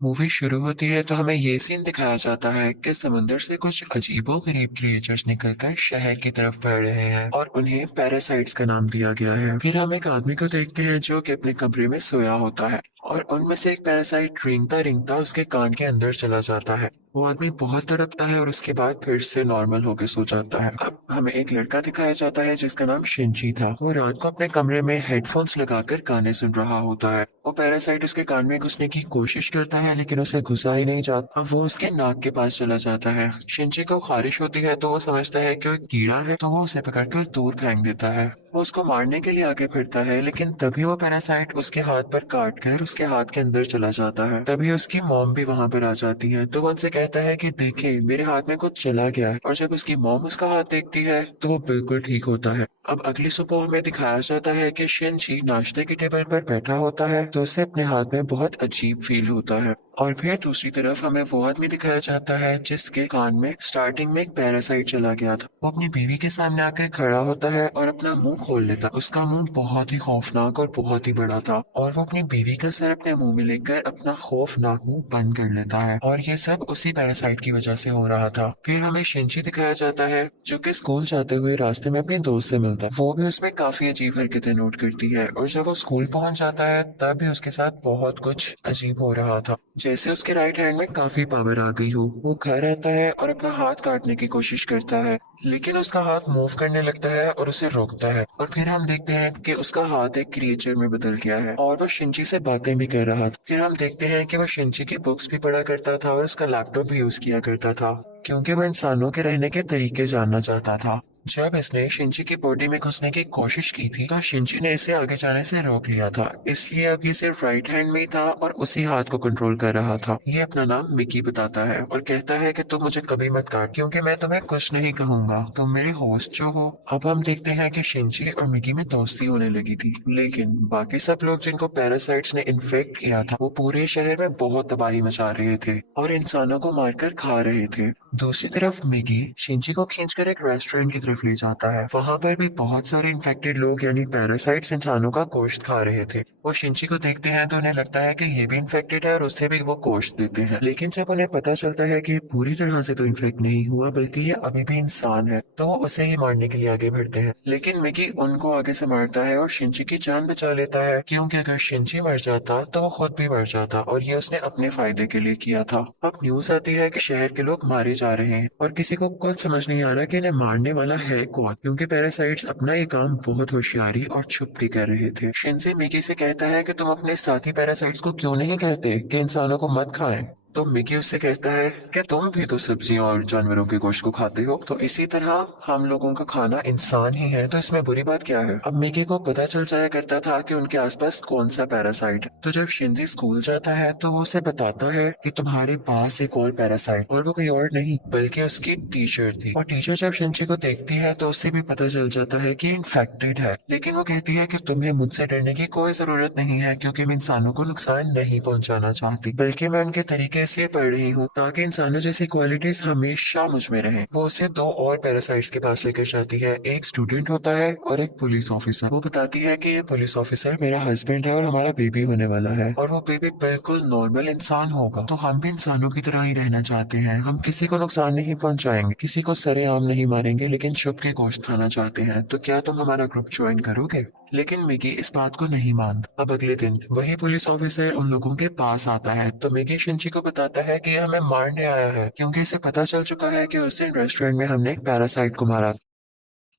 Movie शुरू होती है तो हमें ये सीन दिखाया जाता है कि समुंदर से कुछ अजीबोगरीब क्रिएचर्स निकलकर शहर की तरफ बढ़ रहे हैं और उन्हें पैरासाइट्स का नाम दिया गया है। फिर हम एक आदमी को देखते हैं जो कि अपने कमरे में सोया होता है और उनमें से एक पैरासाइट रेंगता रेंगता उसके कान के अंदर चला जाता है। वो आदमी बहुत तड़पता है और उसके बाद फिर से नॉर्मल होकर सो जाता है। अब हमें एक लड़का दिखाया जाता है जिसका नाम शिनची था। वो रात को अपने कमरे में हेडफोन्स लगाकर गाने सुन रहा होता है। वो पैरासाइट उसके कान में घुसने की कोशिश करता है लेकिन उसे घुसा ही नहीं जाता। अब वो उसके नाक के पास चला जाता है। शिनची को खारिश होती है तो वो समझता है कि वो एक कीड़ा है, तो वो उसे पकड़कर दूर फेंक देता है। वो उसको मारने के लिए आगे फिरता है लेकिन तभी वो पैरासाइट उसके हाथ पर काट कर उसके हाथ के अंदर चला जाता है। तभी उसकी मॉम भी वहां पर आ जाती है तो वो उनसे कहता है कि देखे मेरे हाथ में कुछ चला गया है। और जब उसकी मॉम उसका हाथ देखती है तो वो बिल्कुल ठीक होता है। अब अगली सुबह हमें दिखाया जाता है कि शिनची नाश्ते की टेबल पर बैठा होता है तो उसे अपने हाथ में बहुत अजीब फील होता है। और फिर दूसरी तरफ हमें वो आदमी दिखाया जाता है जिसके कान में स्टार्टिंग में एक पैरासाइट चला गया था। वो अपनी बीवी के सामने आकर खड़ा होता है और अपना मुंह खोल लेता है। उसका मुंह बहुत ही खौफनाक और बहुत ही बड़ा था और वो अपनी बीवी का सर अपने मुंह में लेकर अपना खौफनाक मुंह बंद कर लेता है और ये सब उसी पैरासाइट की वजह से हो रहा था। फिर हमें शिनची दिखाया जाता है जो कि स्कूल जाते हुए रास्ते में अपने दोस्त से मिलता है। वो भी उसमें काफी अजीब हरकतें नोट करती है और जब वो स्कूल पहुंच जाता है तब भी उसके साथ बहुत कुछ अजीब हो रहा था, जैसे उसके राइट हैंड में काफी पावर आ गई हो। वो घर आता है और अपना हाथ काटने की कोशिश करता है लेकिन उसका हाथ मूव करने लगता है और उसे रोकता है। और फिर हम देखते हैं कि उसका हाथ एक क्रिएचर में बदल गया है और वो शिनची से बातें भी कर रहा था। फिर हम देखते हैं कि वो शिनची की बुक्स भी पढ़ा करता था और उसका लैपटॉप भी यूज किया करता था क्योंकि वो इंसानों के रहने के तरीके जानना चाहता था। जब इसने शिनची की बॉडी में घुसने की कोशिश की थी तो शिनची ने इसे आगे जाने से रोक लिया था, इसलिए अब ये सिर्फ राइट हैंड में ही था और उसी हाथ को कंट्रोल कर रहा था। ये अपना नाम मिकी बताता है और कहता है कि तुम मुझे कभी मत काट क्योंकि मैं तुम्हें कुछ नहीं कहूंगा, तुम मेरे होस्ट जो हो। अब हम देखते हैं कि शिनची और मिकी में दोस्ती होने लगी थी लेकिन बाकी सब लोग जिनको पैरासाइट्स ने इन्फेक्ट किया था वो पूरे शहर में बहुत तबाही मचा रहे थे और इंसानों को मारकर खा रहे थे। दूसरी तरफ मिकी शिनची को खींचकर एक रेस्टोरेंट की तरफ ले जाता है। वहां पर भी बहुत सारे इन्फेक्टेड लोग यानी पैरासाइट्स इंसानों का गोश्त खा रहे थे। वो शिनची को देखते हैं तो उन्हें लगता है कि ये भी इन्फेक्टेड है और उससे भी वो गोश्त देते हैं। लेकिन जब उन्हें पता चलता है कि पूरी तरह से तो इन्फेक्ट नहीं हुआ बल्कि ये अभी भी इंसान है तो वो उसे ही मारने के लिए आगे बढ़ते हैं। लेकिन मिकी उनको आगे से मारता है और शिनची की जान बचा लेता है क्योंकि अगर शिनची मर जाता तो वो खुद भी मर जाता और ये उसने अपने फायदे के लिए किया था। अब न्यूज आती है कि शहर के लोग मारे जा रहे हैं और किसी को कुछ समझ नहीं आ रहा कि इन्हें मारने वाला है कौन, क्योंकि पैरासाइट्स अपना ये काम बहुत होशियारी और छुप के कर रहे थे। शिनजी मिकी से कहता है कि तुम अपने साथी पैरासाइट्स को क्यों नहीं कहते कि इंसानों को मत खाएं। तो मिकी उससे कहता है कि तुम भी तो सब्जियों और जानवरों के गोश्त को खाते हो, तो इसी तरह हम लोगों का खाना इंसान ही है, तो इसमें बुरी बात क्या है। अब मिकी को पता चल जाया करता था कि उनके आसपास कौन सा पैरासाइट है। तो जब शिनजी स्कूल जाता है तो वो उसे बताता है कि तुम्हारे पास एक और पैरासाइट, और वो कोई और नहीं बल्कि उसकी टीचर थी। और टीचर जब शिनजी को देखती है तो उससे भी पता चल जाता है कि इन्फेक्टेड है, लेकिन वो कहती है कि तुम्हें मुझसे डरने की कोई जरूरत नहीं है क्योंकि मैं इंसानों को नुकसान नहीं पहुंचाना चाहती, बल्कि मैं उनके तरीके इसलिए पढ़ रही हूँ ताकि इंसानों जैसी क्वालिटीज हमेशा मुझ में रहें। वो उसे दो और पैरासाइट्स के पास लेकर जाती है, एक स्टूडेंट होता है और एक पुलिस ऑफिसर। वो बताती है कि ये पुलिस ऑफिसर मेरा हस्बैंड है और हमारा बेबी होने वाला है और वो बेबी बिल्कुल नॉर्मल इंसान होगा, तो हम भी इंसानों की तरह ही रहना चाहते हैं। हम किसी को नुकसान नहीं पहुंचाएंगे, किसी को सरेआम नहीं मारेंगे, लेकिन छुप के गोश्त खाना चाहते हैं। तो क्या तुम हमारा ग्रुप ज्वाइन करोगे। लेकिन मिकी इस बात को नहीं मानता। अब अगले दिन वही पुलिस ऑफिसर उन लोगों के पास आता है तो मिकी शिनची को बताता है कि ये हमें मारने आया है क्योंकि इसे पता चल चुका है कि उस दिन रेस्टोरेंट में हमने एक पैरासाइट को मारा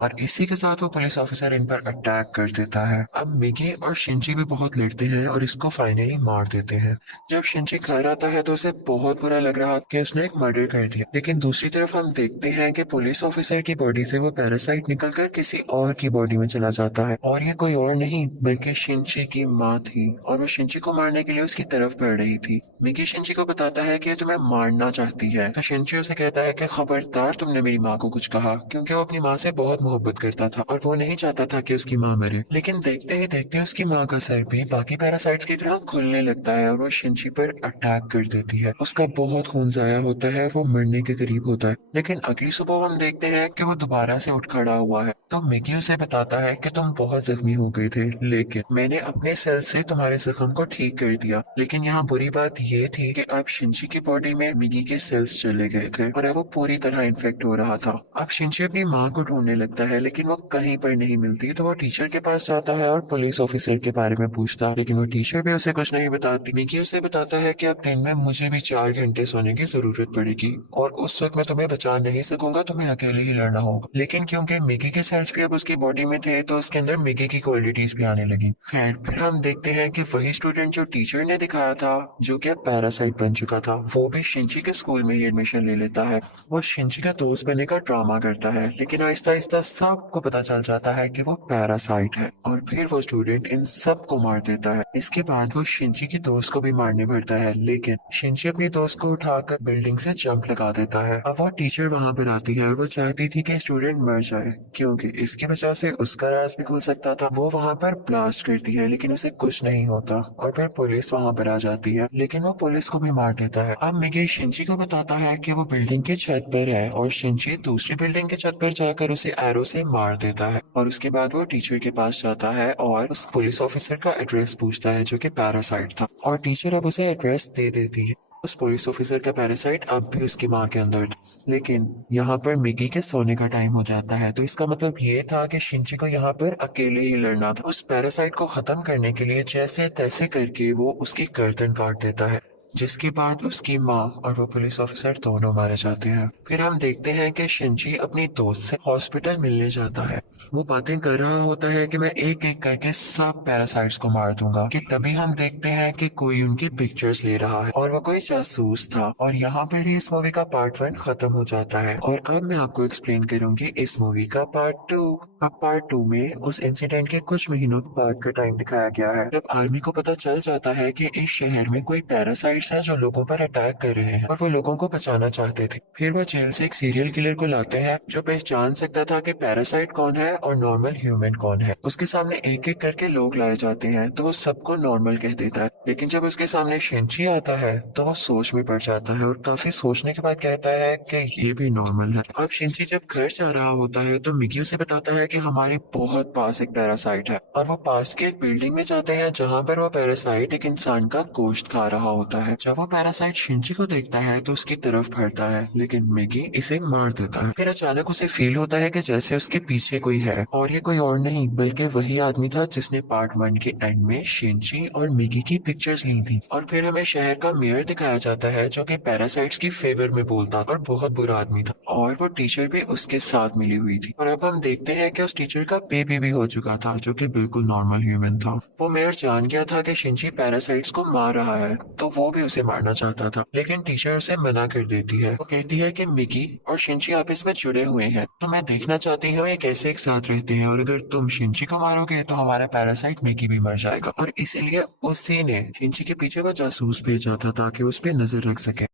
और इसी के साथ वो पुलिस ऑफिसर इन पर अटैक कर देता है। अब मिकी और शिनची भी बहुत लड़ते हैं और इसको फाइनली मार देते हैं। जब शिनची घर आता है तो उसे बहुत बुरा लग रहा कि उसने एक मर्डर कर दिया, लेकिन दूसरी तरफ हम देखते हैं कि पुलिस ऑफिसर की बॉडी से वो पैरासाइट निकलकर किसी और की बॉडी में चला जाता है और ये कोई और नहीं बल्कि शिनची की माँ थी और वो शिनची को मारने के लिए उसकी तरफ बढ़ रही थी। मिकी शिनची को बताता है कि तुम्हें मारना चाहती है तो शिनची उसे कहता है कि खबरदार तुमने मेरी माँ को कुछ कहा, क्योंकि वो अपनी माँ से बहुत मोहब्बत करता था और वो नहीं चाहता था कि उसकी माँ मरे। लेकिन देखते ही देखते उसकी माँ का सर भी बाकी पैरासाइट्स की तरह खुलने लगता है और वो शिनची पर अटैक कर देती है। उसका बहुत खून जाया होता है, वो मरने के करीब होता है। लेकिन अगली सुबह हम देखते हैं कि वो दोबारा से उठ खड़ा हुआ है। तो मिकी उसे बताता है कि तुम बहुत जख्मी हो गए थे, लेकिन मैंने अपने सेल से तुम्हारे जख्म को ठीक कर दिया। लेकिन यहाँ बुरी बात ये थी कि अब शिनची की बॉडी में मिकी के सेल्स चले गए थे और अब वो पूरी तरह इन्फेक्ट हो रहा था। अब शिनची अपनी माँ को ढूंढने लगता है, लेकिन वो कहीं पर नहीं मिलती। तो वो टीचर के पास जाता है और पुलिस ऑफिसर के बारे में पूछता है, लेकिन वो टीचर भी उसे कुछ नहीं बताती। मिकी उसे बताता है कि अब दिन में मुझे भी 4 घंटे सोने की जरूरत पड़ेगी और उस वक्त मैं तुम्हें बचा नहीं सकूंगा, तुम्हें अकेले ही लड़ना होगा। लेकिन क्योंकि मिकी के सेल्स भी अब उसकी बॉडी में थे तो उसके अंदर मिकी की क्वालिटीज भी आने लगी। खैर, फिर हम देखते हैं कि वही स्टूडेंट जो टीचर ने दिखाया था, जो कि अब पैरासाइट बन चुका था, वो भी शिनची के स्कूल में ही एडमिशन ले लेता है। वो शिनची का दोस्त बनने का ड्रामा करता है, लेकिन आहिस्ता आहिस्ता सबको पता चल जाता है कि वो पैरासाइट है और फिर वो स्टूडेंट इन सबको मार देता है। इसके बाद वो शिनची के दोस्त को भी मारने भरता है, लेकिन शिनची अपनी दोस्त को उठाकर बिल्डिंग से जंप लगा देता है। अब वो टीचर वहां पर आती है और वो चाहती थी कि स्टूडेंट मर जाए, क्योंकि इसकी वजह से उसका राज भी खुल सकता था। वो वहां पर ब्लास्ट करती है, लेकिन उसे कुछ नहीं होता और फिर पुलिस वहां पर आ जाती है, लेकिन वो पुलिस को भी मार देता है। अब मिकी शिनची को बताता है कि वो बिल्डिंग के छत पर है और शिनची दूसरी बिल्डिंग के छत पर जाकर उसे एरो से मार देता है। और उसके बाद वो टीचर के पास जाता है और उस पुलिस ऑफिसर का एड्रेस पूछता है, जो कि पैरासाइट था, और टीचर अब उसे एड्रेस दे देती है। उस पुलिस ऑफिसर का पैरासाइट अब भी उसकी माँ के अंदर था। लेकिन यहाँ पर मिकी के सोने का टाइम हो जाता है, तो इसका मतलब ये था कि शिनची को यहाँ पर अकेले ही लड़ना था। उस पैरासाइट को खत्म करने के लिए जैसे तैसे करके वो उसकी गर्दन काट देता है, जिसके बाद उसकी माँ और वो पुलिस ऑफिसर दोनों मारे जाते हैं। फिर हम देखते हैं कि शिनची अपनी दोस्त से हॉस्पिटल मिलने जाता है। वो बातें कर रहा होता है कि मैं एक एक करके सब पैरासाइट्स को मार दूंगा, कि तभी हम देखते हैं कि कोई उनकी पिक्चर्स ले रहा है और वो कोई जासूस था। और यहाँ पर ही इस मूवी का पार्ट 1 खत्म हो जाता है और अब मैं आपको एक्सप्लेन करूंगी इस मूवी का पार्ट 2। अब पार्ट 2 में उस इंसिडेंट के कुछ महीनों बाद का टाइम दिखाया गया है, जब आर्मी को पता चल जाता है कि इस शहर में कोई पैरासाइट्स हैं जो लोगों पर अटैक कर रहे हैं और वो लोगों को बचाना चाहते थे। फिर वो जेल से एक सीरियल किलर को लाते हैं जो पहचान सकता था कि पैरासाइट कौन है और नॉर्मल ह्यूमन कौन है। उसके सामने एक एक करके लोग लाए जाते हैं तो वो सबको नॉर्मल कह देता है, लेकिन जब उसके सामने शिनची आता है तो वो सोच में पड़ जाता है और काफी सोचने के बाद कहता है कि ये भी नॉर्मल है। अब शिनची जब घर जा रहा होता है तो मिकी उसे बताता है कि हमारे बहुत पास एक पैरासाइट है, और वो पास के एक बिल्डिंग में जाते हैं जहाँ पर वो पैरासाइट एक इंसान का गोश्त खा रहा होता है। जब वो पैरासाइट शिनची को देखता है तो उसकी तरफ बढ़ता है, लेकिन मिकी इसे मार देता है। फिर अचानक उसे फील होता है कि जैसे उसके पीछे कोई है, और ये कोई और नहीं बल्कि वही आदमी था जिसने पार्ट 1 के एंड में शिनची और मिकी की पिक्चर्स ली थी। और फिर हमें शहर का मेयर दिखाया जाता है जो कि पैरासाइट्स की फेवर में बोलता और बहुत बुरा आदमी था, और वो टीचर भी उसके साथ मिली हुई थी। और अब हम देखते हैं कि उस टीचर का बेबी भी हो चुका था जो कि बिल्कुल नॉर्मल ह्यूमन था। वो मेयर जान गया था कि शिनची पैरासाइट्स को मार रहा है, तो वो भी उसे मारना चाहता था, लेकिन टीचर उसे मना कर देती है। वो कहती है कि मिकी और शिनची आपस में जुड़े हुए हैं, तो मैं देखना चाहती हूँ ये कैसे एक साथ रहते हैं, और अगर तुम शिनची को मारोगे तो हमारा पैरासाइट मिकी भी मर जाएगा। और इसीलिए उसी ने शिनची के पीछे वो जासूस भेजा था ताकि उस पर नजर रख सके।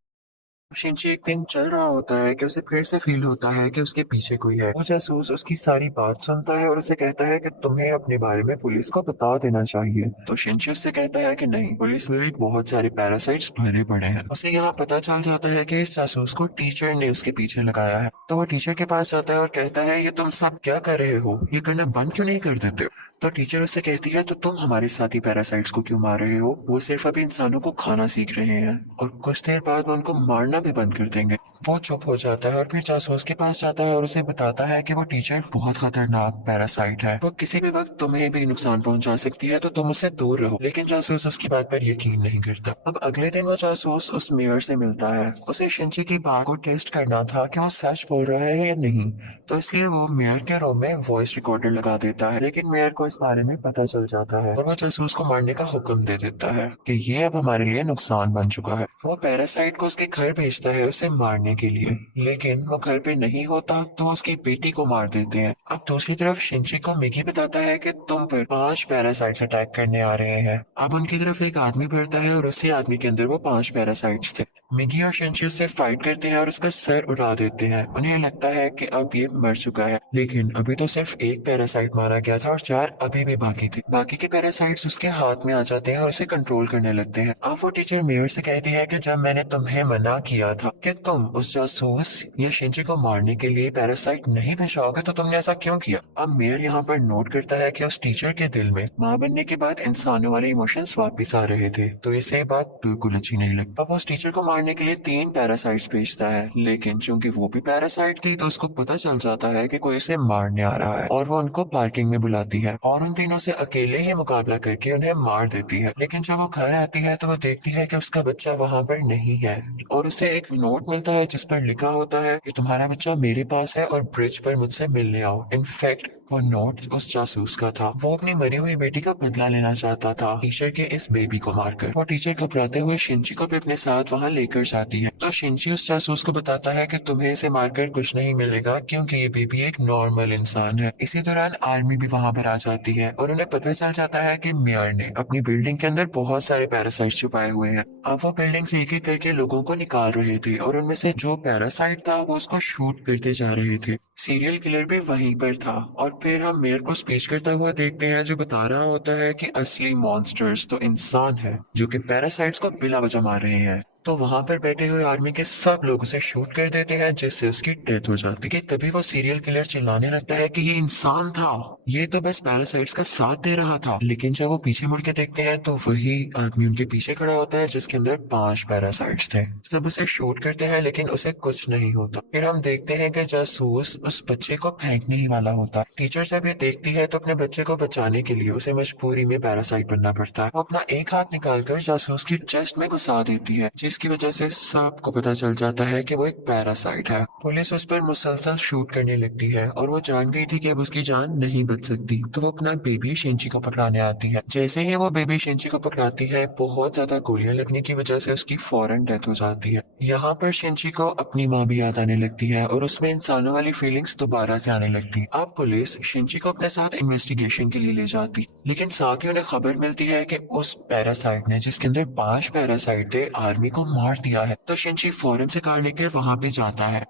शिनची एक दिन चल रहा होता है कि उसे फिर से फील होता है कि उसके पीछे कोई है। वो जासूस उसकी सारी बात सुनता है और उसे कहता है कि तुम्हें अपने बारे में पुलिस को बता देना चाहिए। तो शिनची उससे कहता है कि नहीं, पुलिस में बहुत सारे पैरासाइट्स भरे पड़े हैं। उसे यहाँ पता चल जाता है कि इस जासूस को टीचर ने उसके पीछे लगाया है। तो वो टीचर के पास जाता है और कहता है ये तुम सब क्या कर रहे हो, ये करना बंद क्यों नहीं कर देते हो? तो टीचर उससे कहती है तो तुम हमारे साथी पैरासाइट्स को क्यों मार रहे हो, वो सिर्फ अभी इंसानों को खाना सीख रहे हैं और कुछ देर बाद वो उनको मारना भी बंद कर देंगे। वो चुप हो जाता है और फिर जासूस के पास जाता है और उसे बताता है कि वो टीचर बहुत खतरनाक पैरासाइट है, वो किसी भी वक्त तुम्हें भी नुकसान पहुंचा सकती है, तो तुम उससे दूर रहो। लेकिन जासूस उसकी बात पर यकीन नहीं करता। अब अगले दिन वो जासूस उस मेयर से मिलता है। उसे शिनची की बात को टेस्ट करना था कि वो सच बोल रहा है या नहीं, तो इसलिए वो मेयर के रूम में वॉइस रिकॉर्डर लगा देता है, लेकिन मेयर को को इस बारे में पता चल जाता है और वो जासूस को मारने का हुक्म दे देता है कि ये अब हमारे लिए नुकसान बन चुका है। वो पैरासाइट को उसके घर भेजता है उसे मारने के लिए, लेकिन वो घर पे नहीं होता तो उसकी बेटी को मार देते हैं। अब दूसरी तरफ शिनची को मिगी बताता है कि तुम पर 5 पैरासाइट्स अटैक करने आ रहे हैं। अब उनकी तरफ एक आदमी बढ़ता है और उसी आदमी के अंदर वो 5 पैरासाइट्स थे। मिगी और शिनची उससे फाइट करते हैं और उसका सर उड़ा देते हैं। उन्हें लगता है कि अब ये मर चुका है, लेकिन अभी तो सिर्फ एक पैरासाइट मारा गया था और 4 अभी भी बाकी थे। बाकी के पैरासाइट्स उसके हाथ में आ जाते हैं और उसे कंट्रोल करने लगते हैं। अब वो टीचर मेयर से कहती है कि जब मैंने तुम्हें मना किया था कि तुम उस जासूस या शिनची को मारने के लिए पैरासाइट नहीं भिजवाओगे तो तुमने ऐसा क्यों किया। अब मेयर यहाँ पर नोट करता है कि उस टीचर के दिल में माँ बनने के बाद इंसानों वाले इमोशंस वापस आ रहे थे, तो इसे बात बिल्कुल अच्छी नहीं लगती। अब उस टीचर को मारने के लिए 3 पैरासाइट्स भेजता है, लेकिन चूंकि वो भी पैरासाइट थी तो उसको पता चल जाता है कि कोई उसे मारने आ रहा है और वो उनको पार्किंग में बुलाती है और उन तीनों से अकेले ही मुकाबला करके उन्हें मार देती है। लेकिन जब वो घर आती है तो वो देखती है कि उसका बच्चा वहाँ पर नहीं है और उसे एक नोट मिलता है जिस पर लिखा होता है कि तुम्हारा बच्चा मेरे पास है और ब्रिज पर मुझसे मिलने आओ। इनफैक्ट वो नोट उस जासूस का था। वो अपनी मरी हुई बेटी का बदला लेना चाहता था टीचर के इस बेबी को मारकर। वो टीचर घबराते हुए शिनची को भी अपने साथ वहाँ लेकर जाती है, तो शिनची उस जासूस को बताता है कि तुम्हें इसे मारकर कुछ नहीं मिलेगा क्योंकि ये बेबी एक नॉर्मल इंसान है। इसी दौरान आर्मी भी वहाँ पर आ जाती है और उन्हें पता चल जाता है कि मेयर ने अपनी बिल्डिंग के अंदर बहुत सारे पैरासाइट छुपाए हुए हैं। अब वो बिल्डिंग से एक एक करके लोगों को निकाल रहे थे और उनमें से जो पैरासाइट था वो उसको शूट करते जा रहे थे। सीरियल किलर भी वहीं पर था और फिर हम मेयर को स्पीच करता हुआ देखते हैं जो बता रहा होता है कि असली मॉन्स्टर्स तो इंसान है जो कि पैरासाइट्स को बिला वजह मार रहे हैं। तो वहां पर बैठे हुए आर्मी के सब लोग उसे शूट कर देते हैं जिससे उसकी डेथ हो जाती है। तभी वो सीरियल किलर चिल्लाने लगता है कि ये इंसान था, ये तो बस पैरासाइट्स का साथ दे रहा था। लेकिन जब वो पीछे मुड़ के देखते हैं तो वही आदमी उनके पीछे खड़ा होता है जिसके अंदर 5 पैरासाइट्स थे। सब उसे शूट करते हैं लेकिन उसे कुछ नहीं होता। फिर हम देखते हैं कि जासूस उस बच्चे को फेंकने ही वाला होता है। टीचर जब ये देखती है तो अपने बच्चे को बचाने के लिए उसे मजबूरी में पैरासाइट बनना पड़ता है। वो अपना एक हाथ निकालकर जासूस की चेस्ट में घुसा देती है जिसकी वजह से सबको पता चल जाता है कि वो एक पैरासाइट है। पुलिस उस पर मुसलसल शूट करने लगती है और वो जान गई थी कि अब उसकी जान नहीं बच सकती, तो वो अपना बेबी शिनची को पकड़ाने आती है। जैसे ही वो बेबी शिनची को पकड़ाती है बहुत ज्यादा गोलियां लगने की वजह से उसकी फौरन डेथ हो जाती है। यहाँ पर शिनची को अपनी माँ भी याद आने लगती है और उसमें इंसानों वाली फीलिंग्स दोबारा से आने लगती है। अब पुलिस शिनची को अपने साथ इन्वेस्टिगेशन के लिए ले जाती, लेकिन साथ ही उन्हें खबर मिलती है कि उस पैरासाइट ने जिसके अंदर 5 पैरासाइट थे आर्मी को मार दिया है। तो शिनची फौरन से कार लेकर वहां पे जाता है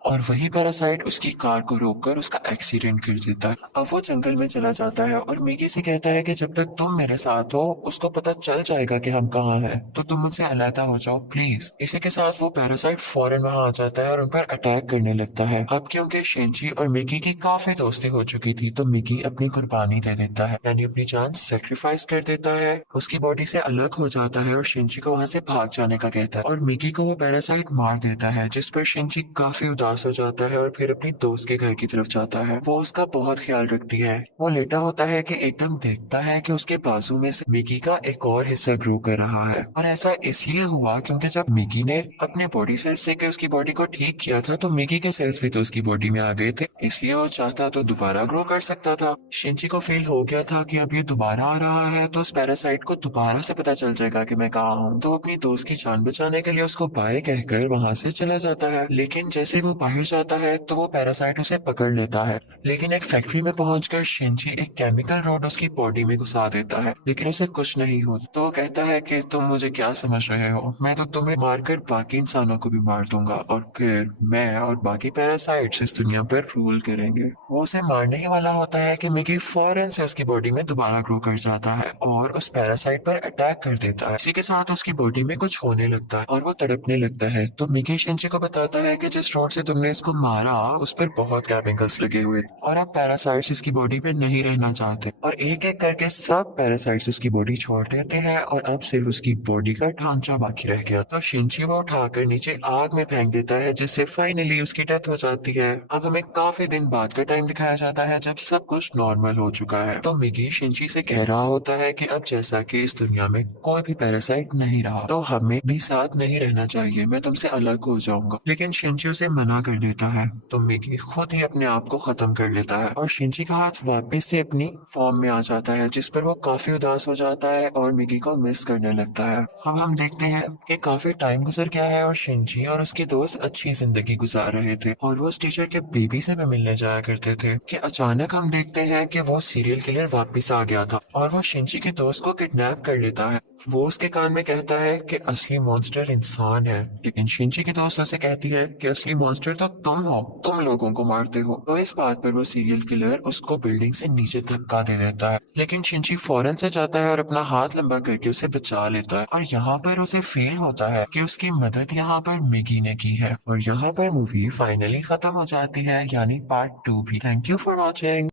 और वही पैरासाइट उसकी कार को रोककर उसका एक्सीडेंट कर देता है। अब वो जंगल में चला जाता है और मिगी से कहता है कि जब तक तुम मेरे साथ हो उसको पता चल जाएगा कि हम कहाँ हैं, तो तुम मुझसे अलहदा हो जाओ प्लीज। इसी के साथ वो पैरासाइट फौरन वहां आ जाता है और उन पर अटैक करने लगता है। अब क्योंकि शिनची और मिगी की काफी दोस्ती हो चुकी थी तो मिगी अपनी कुर्बानी दे देता है, यानी अपनी जान सेक्रीफाइस कर देता है, उसकी बॉडी से अलग हो जाता है और शिनची को वहां से भाग जाने का कहता है और मिगी को वो पैरासाइट मार देता है, जिस पर शिनची काफी उदास हो जाता है और फिर अपनी दोस्त के घर की तरफ जाता है। वो उसका बहुत ख्याल रखती है। वो लेटा होता है कि एकदम देखता है कि उसके बाजू में से मिगी का एक और हिस्सा ग्रो कर रहा है और ऐसा इसलिए हुआ क्योंकि जब मिगी ने अपने बॉडी सेल्स से उसकी बॉडी को ठीक किया था तो मिगी के सेल्स भी तो उसकी बॉडी में आ गए थे, इसलिए वो चाहता तो दोबारा ग्रो कर सकता था। शिनची को फील हो गया था कि अब ये दोबारा आ रहा है तो उस पैरासाइट को दोबारा से पता चल जाएगा कि मैं कहाँ हूँ, तो अपनी दोस्त की जान बचाने के लिए उसको बाय कहकर वहाँ से चला जाता है। लेकिन जैसे वो बाहर जाता है तो वो पैरासाइट उसे पकड़ लेता है, लेकिन एक फैक्ट्री में पहुंचकर शिनची एक केमिकल रॉड उसकी बॉडी में घुसा देता है, लेकिन उसे कुछ नहीं होता। तो वो कहता है कि तुम मुझे क्या समझ रहे हो, मैं तो तुम्हें मारकर बाकी इंसानों को भी मार दूंगा और फिर मैं और बाकी पैरासाइट्स इस दुनिया पर रूल करेंगे। वो उसे मारने ही वाला होता है कि मिगी फौरन से उसकी बॉडी में दोबारा ग्रो कर जाता है और उस पैरासाइट पर अटैक कर देता है। इसी के साथ उसकी बॉडी में कुछ होने लगता है और वो तड़पने लगता है। तो मिगी शिनची को बताता है कि जिस रॉड से तुमने इसको मारा उस पर बहुत केमिकल्स लगे हुए और अब पैरासाइट्स इसकी बॉडी पे नहीं रहना चाहते और एक एक करके सब पैरासाइट्स उसकी बॉडी छोड़ देते हैं और अब सिर्फ उसकी बॉडी का ढांचा बाकी रह गया। तो शिनची वो उठाकर नीचे आग में फेंक देता है जिससे फाइनली उसकी डेथ हो जाती है। अब हमें काफी दिन बाद का टाइम दिखाया जाता है जब सब कुछ नॉर्मल हो चुका है। तो मिगी शिनची से कह रहा होता है कि अब जैसा कि इस दुनिया में कोई भी पैरासाइट नहीं रहा तो हमें भी साथ नहीं रहना चाहिए, मैं तुमसे अलग हो जाऊंगा। लेकिन शिनची उसे मना कर देता है तो मिगी खुद ही अपने आप को खत्म कर लेता है और शिंजी का हाथ वापस से अपनी फॉर्म में आ जाता है, जिस पर वो काफी उदास हो जाता है और मिगी को मिस करने लगता है। अब हम देखते हैं कि काफी टाइम गुजर गया है और शिंजी और उसके दोस्त अच्छी जिंदगी गुजार रहे थे और वो उस टीचर के बेबी से भी मिलने जाया करते थे कि अचानक हम देखते हैं कि वो सीरियल किलर वापस आ गया था और वो शिंजी के दोस्त को किडनैप कर लेता है। वो उसके कान में कहता है कि असली मॉन्स्टर इंसान है, लेकिन शिंजी की दोस्त उसे कहती है कि असली मॉन्स्टर तो तुम हो, तुम लोगों को मारते हो। तो इस बात पर वो सीरियल किलर उसको बिल्डिंग से नीचे धक्का दे देता है, लेकिन शिंजी फौरन से जाता है और अपना हाथ लंबा करके उसे बचा लेता है और यहाँ पर उसे फील होता है कि उसकी मदद यहाँ पर मिगी ने की है और यहाँ पर मूवी फाइनली खत्म हो जाती है, यानी पार्ट 2 भी। Thank you for watching.